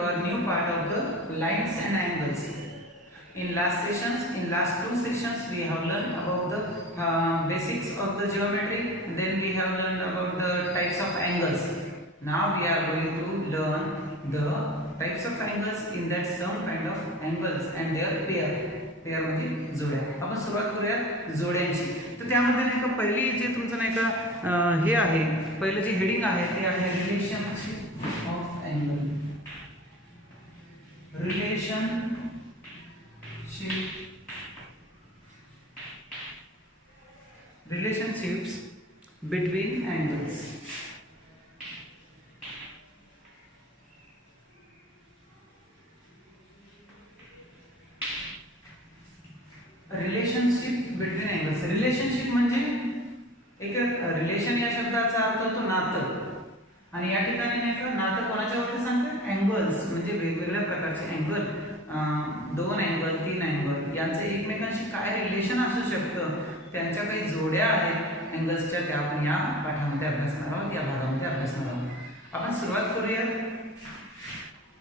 our new part of the lines and angles. In last two sessions, we have learned about the basics of the geometry. Then we have learned about the types of angles. Now we are going to learn the types of angles in that some kind of angles and their pair म्हणजे जोड्या. आपण सुरुवात करूया जोड्यांची. तर त्यामध्ये नाही का पहिली जे तुमचं नाही का हे आहे, पहिलं जे हेडिंग आहे ते आहे relationship of angle. relationships between angles. Relationship between angles. Relationship म्हणजे एक रिलेशन या शब्दाचा अर्थ होतो नातं, आणि या ठिकाणी नाही का नातं कोणाच्यावरती सांगते, अँगल्स म्हणजे वेगवेगळ्या प्रकारचे अँगल, 2 अँगल 3 अँगल यांचे एकमेकांशी काय रिलेशन असू शकतं, त्यांच्या काही जोड्या आहेत अँगल्सच्या, त्या आपण या पाठामध्ये अभ्यासणार आहोत, या भागामध्ये अभ्यासणार आहोत. आपण सुरुवात करूया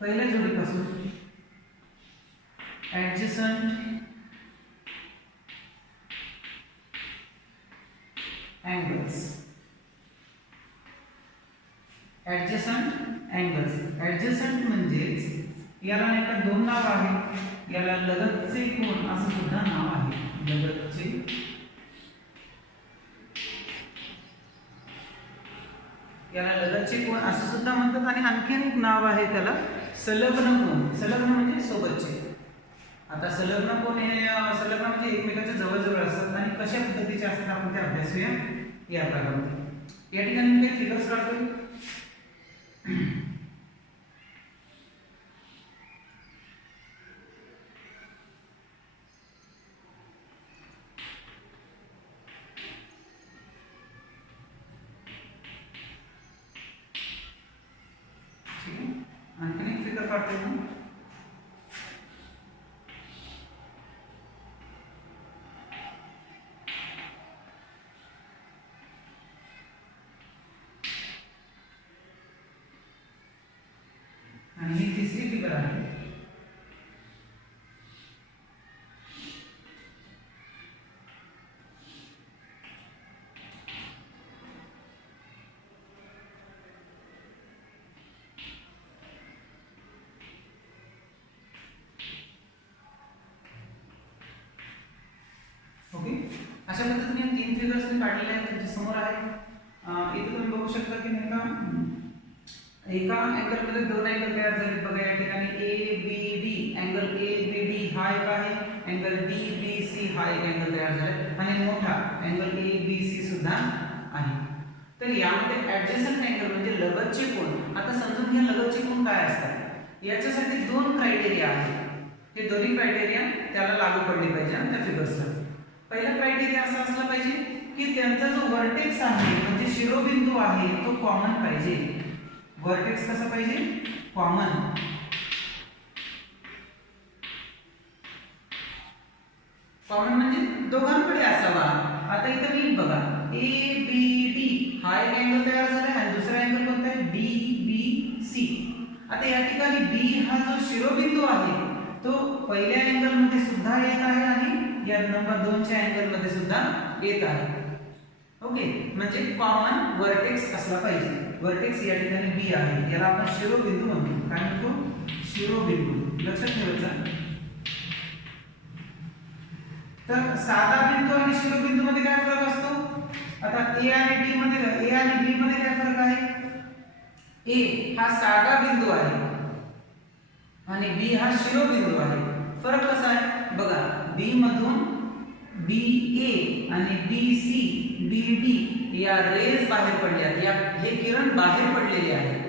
पहिल्या जोडीपासून. Adjacent angles. Adjacent angles. Adjacent म्हणजेच याला नाही का दोन नाव आहेत, याला लगतचे कोन असं सुद्धा नाव आहे. लगतचे याला लगतचे कोन असं सुद्धा म्हणतात, आणि आणखीन एक नाव आहे त्याला संलग्न कोन. संलग्न म्हणजे सोबतचे. आता संलग्न कोन हे संलग्न म्हणजे एकमेकांच्या जवळ असतात, आणि कशा पद्धतीचे असतात आपण ते अभ्यासूया या भागामध्ये. या ठिकाणी मी काही फिगर्स काढतोय. आणखीन एक फिगर काढतोय मी. आणि ही तिसरी फिगर आहे. ओके, अशा पद्धतीने 3 फिगर्स मी काढलेले आहेत तुमच्या समोर आहेत. इथे तुम्ही बघू शकता की नाही का एका अँगल मध्ये 2 अँगल तयार झाले. बघा या ठिकाणी ABD अँगल ABD हा एक आहे, अँगल DBC हा एक अँगल तयार झाला, आणि मोठा अँगल ABC सुद्धा आहे. तर यामध्ये ऍडजसंट अँगल म्हणजे लगतचे कोन. आता समजून घ्या लगतचे कोन काय असतात. याच्यासाठी 2 क्रायटेरिया आहेत. हे दोन्ही क्रायटेरिया त्याला लागू पडले पाहिजे त्या फिगर्सला. पहिला क्रायटेरिया असा असला पाहिजे की त्यांचा जो व्हर्टेक्स आहे म्हणजे शिरोबिंदू आहे तो कॉमन पाहिजे. व्हर्टेक्स कसा पाहिजे, कॉमन. कॉमन म्हणजे दोघांकडे असावा. आता इथे मी बघा ABD हा एक अँगल तयार झाला, आणि दुसरा अँगल कोणता आहे DBC. आता या ठिकाणी B हा जो शिरोबिंदू आहे तो पहिल्या अँगल मध्ये सुद्धा येत आहे, आणि या नंबर 2 च्या अँगल मध्ये सुद्धा येत आहे. ओके, म्हणजे कॉमन व्हर्टेक्स असला पाहिजे. व्हर्टेक्स या ठिकाणी B आहे, याला आपण शिरोबिंदू म्हणतो. काय म्हणतो, शिरोबिंदू. लक्षात ठेवायचं. तर साधा बिंदू आणि शिरोबिंदू मध्ये काय फरक असतो. आता A आणि D मध्ये, A आणि B मध्ये काय फरक आहे. A हा साधा बिंदू आहे आणि B हा शिरोबिंदू आहे. फरक कसा आहे बघा, B मधून BA आणि BC BD या रेज बाहेर पडल्यात, या हे किरण बाहेर पडलेले आहेत,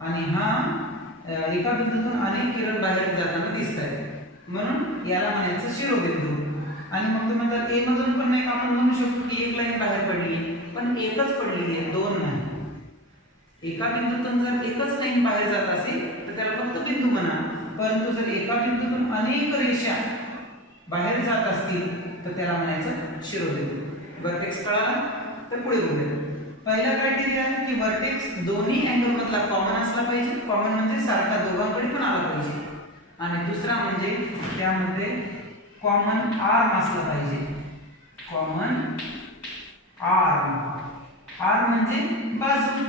आणि हा एका बिंदूतून अनेक किरण बाहेर जाताना दिसत आहेत, म्हणून याला म्हणायचं शिरोबिंदू. आणि मग तुम्ही म्हणता A मधून पण नाही, आपण म्हणू शकतो की एक लाईन बाहेर पडली, पण एकच पडली आहे, 2 नाही. एका बिंदूतून जर एकच लाईन बाहेर जात असेल तर त्याला फक्त बिंदू म्हणा, परंतु जर एका बिंदूतून अनेक रेषा बाहेर जात असतील तर त्याला म्हणायचं शिरोबिंदू. व्हर्टेक्स कळाला. तर पुढे बघूया. पहिला क्रायटेरिया आहे की व्हर्टेक्स दोन्ही अँगल मधला कॉमन असला पाहिजे. कॉमन म्हणजे सारखा दोघांकडे पण आला आणि दुसरा म्हणजे त्यामध्ये कॉमन आर्म असलं पाहिजे. Common arm. आर्म म्हणजे बाजू.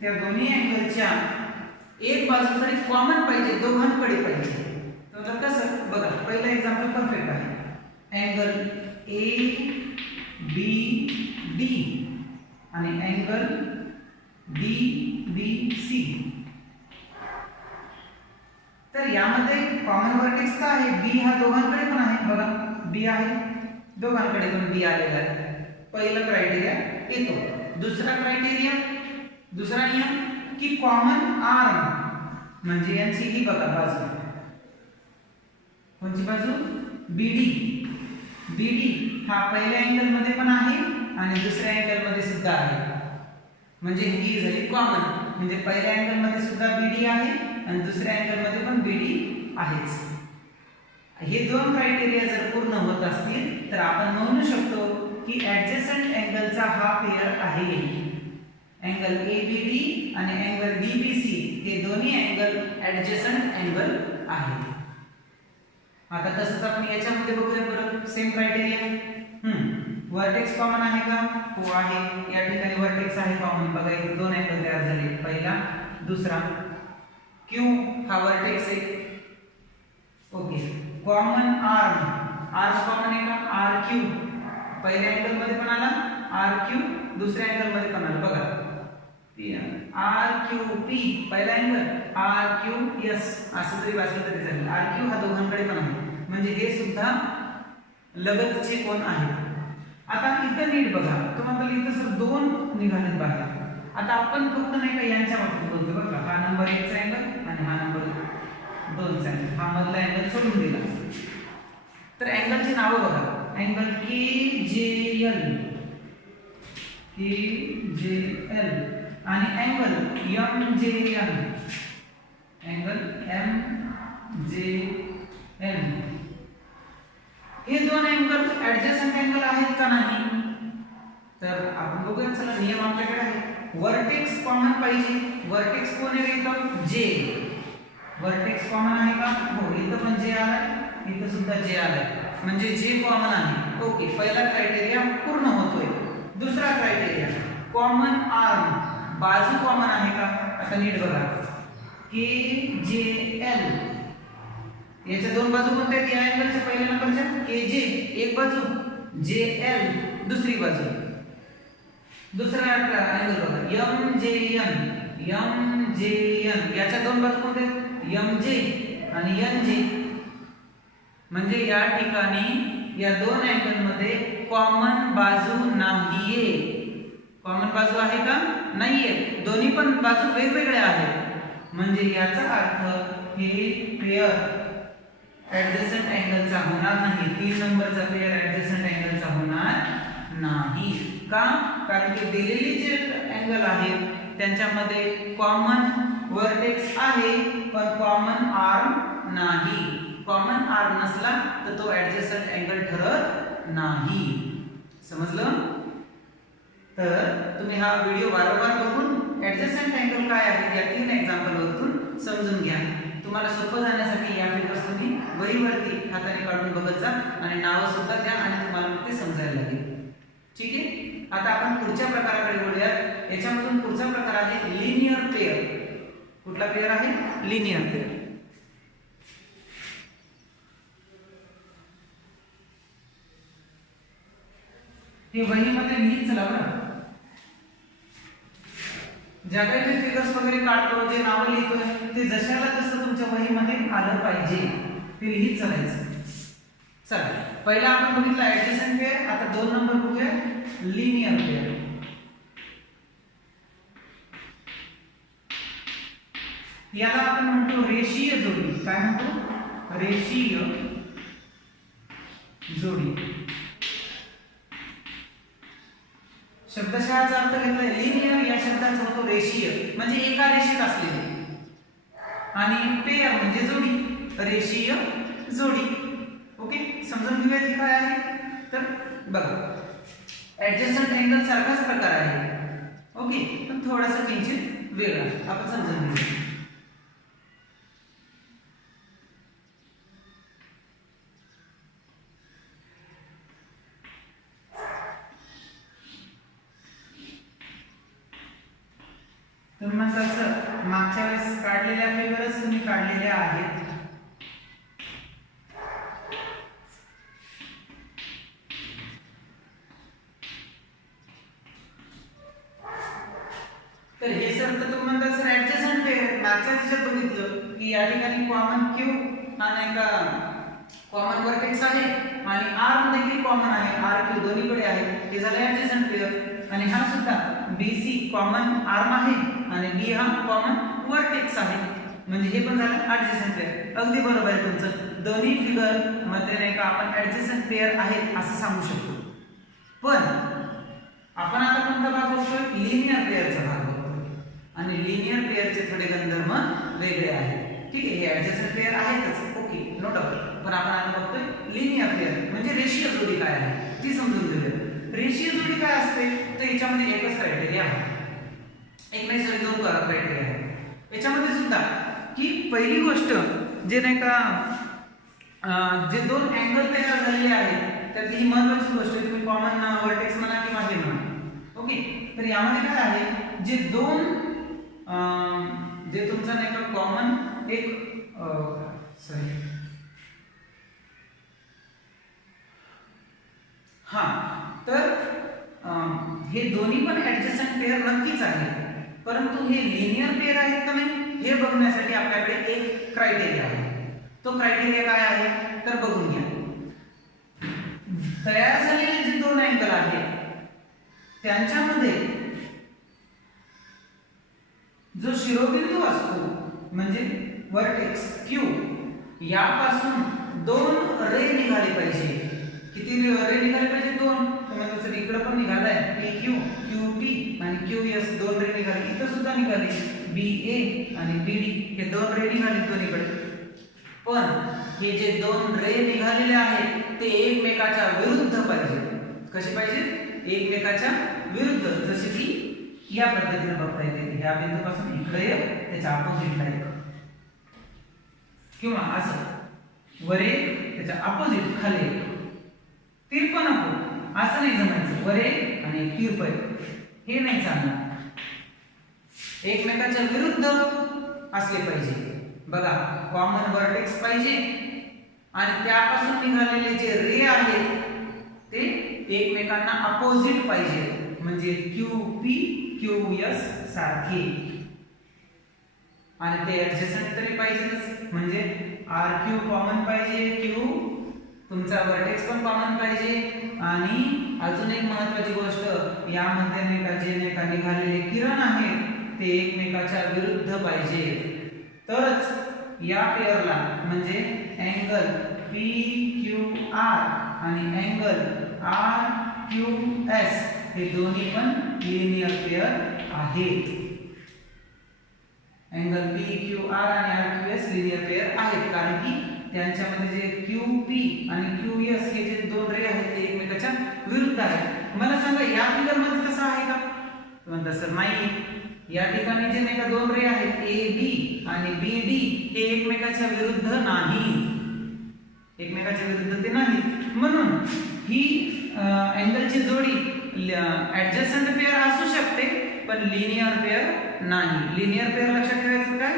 त्या दोन्ही अँगलच्या एक बाजू तरी कॉमन पाहिजे, दोघांकडे पाहिजे. तर कसं बघा, पहिलं एक्झाम्पल परफेक्ट आहे. अँगल ए बी डी आणि अँगल डी बी सी. तर यामध्ये कॉमन व्हर्टेक्स काय आहे? बी हा दोघांकडे पण आहे. बघा बी आहे, दोघांकडे पण बी आलेला आहे. पहिलं क्रायटेरिया येतो. दुसरा नियम की कॉमन आर्म म्हणजे यांची ही बघा बाजू. कोणची बाजू? बीडी. बीडी हा पहिल्या अँगल मध्ये पण आहे आणि दुसऱ्या अँगल मध्ये सुद्धा आहे. म्हणजे ही झाली कॉमन. म्हणजे पहिल्या अँगल मध्ये सुद्धा बीडी आहे आणि दुसऱ्या अँगल मध्ये पण बीडी आहेच. हे दोन क्रायटेरिया जर पूर्ण होत असतील तर आपण म्हणू शकतो की ऍडजसंट अँगलचा हा पेयर आहे. अँगल एबीडी आणि अँगल डीबीसी हे दोन्ही अँगल ऍडजसंट अँगल आहेत. आता तसंच आपण याच्यामध्ये बघूया बरं. Same criteria. व्हर्टेक्स कॉमन आहे का? हो आहे. या ठिकाणी व्हर्टेक्स आहे कॉमन. बघा इथे दोन अँगल तयार झाले, पहिला दुसरा. क्यू हा व्हर्टेक्स आहे. Okay. Common arm. Arm common आहे का? आर क्यू पहिल्या अँगल मध्ये पण आला, आर क्यू दुसऱ्या अँगल मध्ये पण आला. बघा आर क्यू पी पहिला अँगल, आर क्यू एस असं जरी वाचलं तरी चालेल. आर क्यू हा दोघांकडे पण आहे. म्हणजे हे सुद्धा लगतचे कोण आहेत. आता इथं नीट बघा, तुम्हाला इथं सर दोन निघालेत बाहेर. आता आपण फक्त नाही का यांच्या बाबतीत बोलतो. बघा हा नंबर 1 चा अँगल आणि हा नंबर 2 चा अँगल. हा मधला अँगल सोडून दिला. तर अँगलची नावं बघा. अँगल के जे एल आणि angle M J N. Angle M J N. हे दोन अँगल ऍडजसंट अँगल आहेत का नाही? तर आपण बघूया. चला नियम आपल्याकडे आहे. व्हर्टेक्स कॉमन पाहिजे. व्हर्टेक्स कोण आहे इथं? जे. व्हर्टेक्स कॉमन आहे का? हो. इथं पण जे आलाय, इथं सुद्धा जे आलाय. म्हणजे जे कॉमन आहे. ओके. पहिला क्रायटेरिया पूर्ण होतोय. दुसरा क्रायटेरिया कॉमन आर्म. बाजू कॉमन आहे का? आता नीट बघा. के जे एल याच्या दोन बाजू कोणत्या आहेत? या अँगलच्या पहिल्या नंबरच्या के जे एक बाजू, जे एल दुसरी बाजू. दुसरा अँगल बघा एम जे एन याच्या दोन बाजू कोणत्या आहेत? एम जे आणि एन जे. म्हणजे या ठिकाणी या दोन अँगल मध्ये कॉमन बाजू नाहीये. कॉमन बाजू आहे का? नाहीये. दोन्ही पण बाजू वेगवेगळ्या आहेत. म्हणजे याचा अर्थ हे पेयर ऍडजसंट अँगलचा होणार नाही. 3 नंबरचा पेयर ऍडजसंट अँगलचा होणार नाही. का? कारण की दिलेली जे अँगल आहेत त्यांच्यामध्ये कॉमन व्हर्टेक्स आहे पण कॉमन आर्म नाही. कॉमन आर्म नसला तर तो ऍडजसंट अँगल ठरत नाही. समजलं? तर तुम्ही हा व्हिडिओ वारंवार बघून ऍडजसंट अँगल काय आहे या 3 एक्झाम्पल वरून समजून घ्या. तुम्हाला सोपं जाण्यासाठी या फिगर्स तुम्ही वहीवरती हाताने काढून बघत जा आणि नावं सुद्धा द्या आणि तुम्हाला ते समजायला लागेल. ठीक आहे. आता आपण पुढच्या प्रकाराकडे बोलूया. याच्यामधून पुढचा प्रकार आहे लिनियर पेयर. कुठला पेयर आहे? Linear pair. हे वहीमध्ये लिहित चला बरं. ज्या काही फिगर्स वगैरे काढतो, जे नावं लिहितो ते जशाला तसं तुमच्या वहीमध्ये आलं पाहिजे ते लिहित चालायचं. चला पहिला आपण बघितला ऍडजसंट पेयर. आता 2 नंबर बघूया लिनियर पेयर. याला आपण म्हणतो रेषीय जोडी. काय म्हणतो? रेषीय जोडी. शब्दशःचा अर्थ घेतलाय लिनियर या शब्दाचा होतो रेषीय म्हणजे एका रेषेत असलेली. आणि पेयर म्हणजे जोडी, रेषीय जोडी. ओके. समजून घेऊया की काय आहे. तर बघा ऍडजसंट अँगल सारखाच प्रकार आहे. ओके. पण थोडासा किंचित वेगळा आपण समजून घेऊ. तुम्ही म्हणता सर मागच्या वेळेस काढलेल्या फिगरच तुम्ही काढलेल्या आहेत. तर हे सर तर तुम्ही म्हणता सर ऍडजसंट पेअर मागच्या दिवसात बघितलं की या ठिकाणी कॉमन क्यू हा नाही का कॉमन वर्टेक्स आहे आणि आर देखील कॉमन आहे, आर क्यू दोन्हीकडे आहे, हे झालं ऍडजसंट पेअर. आणि हा सुद्धा BC कॉमन आर्म आहे आणि B हा कॉमन वर्टेक्स आहे, म्हणजे हे पण झालं ऍडजसंट पेअर. अगदी बरोबर आहे तुमचं, दोन्ही फिगर मध्ये नाही का आपण ऍडजसंट पेअर आहेत असं सांगू शकतो. पण आपण आता कोणता भाग बघतोय? लिनियर पेअरचा भाग बघतोय आणि लिनियर पेअरचे थोडे गुणधर्म वेगळे आहेत. ठीक आहे, हे ऍडजसंट पेअर आहेतच, ओके, नो डाऊट. पण आपण आता बघतोय लिनियर पेअर म्हणजे रेषीय जोडी काय आहे ती समजून घेऊया. रेषीय जोडी काय असते तर याच्यामध्ये एकच क्रायटेरिया आहे, एक नाही सॉरी दोन क्रायटेरिया आहेत याच्यामध्ये सुद्धा. की पहिली गोष्ट जे नाही का जे दोन अँगल तयार झालेले आहेत त्यातली ही महत्त्वाची गोष्ट, तुम्ही कॉमन वर्टेक्स म्हणा किंवा हे म्हणा, ओके. तर यामध्ये काय आहे, जे दोन जे तुमचा नाही का कॉमन एक सॉरी हा तर हे दोन्ही पण ऍडजसंट पेअर नक्कीच आहे, परंतु हे लिनियर पेअर आहेत का नाही हे बघण्यासाठी आपल्याकडे एक क्रायटेरिया आहे. तो क्रायटेरिया काय आहे तर बघून घ्या. तयार झालेले जे दोन अँगल आहेत त्यांच्यामध्ये जो शिरोबिंदू असतो म्हणजे वर्टेक्स Q यापासून दोन रे निघाले पाहिजे. किती रे निघाले पाहिजे? दोन. तुम्हाला जर इकडे पण निघालाय PQ, QP आणि QS दोन रे निघाले, इथं सुद्धा निघाले BA आणि BD हे दोन रे निघाले दोन्हीकडे. पण हे जे दोन रे निघालेले आहेत ते एकमेकाच्या विरुद्ध पाहिजे. कसे पाहिजे? एकमेकाच्या विरुद्ध. जसे की या पद्धतीने बघता येते, ह्या बिंदूपासून इकडे त्याच्या अपोजिटला एक किंवा असं वर एक त्याच्या अपोजिट खाली एक. तिरपं नको असं नाही जमायचं, वर एक आणि तिरपं हे नाही चालणार, एकमेकाच्या विरुद्ध असले पाहिजे. बघा कॉमन वर्टेक्स पाहिजे आणि त्यापासून निघालेले जे रे आहेत ते एकमेकांना अपोजिट पाहिजे, म्हणजे QP QS सारखे. आणि ते ऍडजसंट तरी पाहिजेच, म्हणजे RQ कॉमन पाहिजे, Q तुमचा वर्टेक्स पण कॉमन पाहिजे. आणि अजून एक महत्त्वाची गोष्ट, यामध्ये नाही का जे नाही का निघालेले किरण आहेत ते एकमेकाच्या विरुद्ध पाहिजे, तरच या पेअरला म्हणजे अँगल PQR आणि अँगल RQS हे दोन्ही पण लिनियर पेअर आहेत. अँगल PQR आणि RQS लिनियर पेअर आहेत, कारण की त्यांच्यामध्ये जे QP आणि QS हे जे दोन रे आहेत ते एकमेकाच्या विरुद्ध आहेत. मला सांगा या फिगर मध्ये तसं आहे का? म्हणता सर नाही, या ठिकाणी जे नाही का दोन रे आहेत AB आणि BD हे एकमेकाच्या विरुद्ध नाही, एकमेकाच्या विरुद्ध ते नाही. म्हणून ही अँगलची जोडी ऍडजसंट पेअर असू शकते पण लिनियर पेअर नाही. लिनियर पेअर लक्षात ठेवायचं काय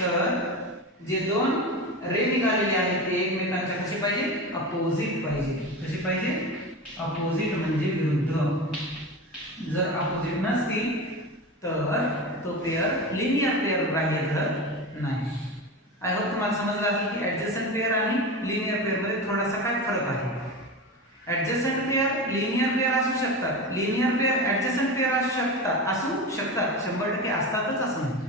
तर जे दोन रे निघालेले आहेत ते एकमेकांच्या कसे पाहिजे? अपोजिट पाहिजे. कसे पाहिजे? अपोजिट म्हणजे विरुद्ध. जर अपोजिट नसतील तर तो पेअर लिनियर पेअर ग्राह्य धरत नाही. आय होप तुम्हाला समजलं असेल की ऍडजसंट पेअर आणि लिनियर पेअर मध्ये थोडासा काय फरक आहे. ऍडजसंट पेअर लिनियर पेअर असू शकतात, लिनियर पेअर ऍडजसंट पेअर असू शकतात 100% असतातच असं नाही.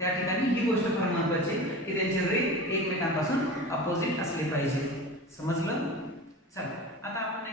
त्या ठिकाणी ही गोष्ट फार महत्त्वाची की त्यांचे रे एकमेकांपासून अपोजिट असले पाहिजे. समजलं? चला आता आपण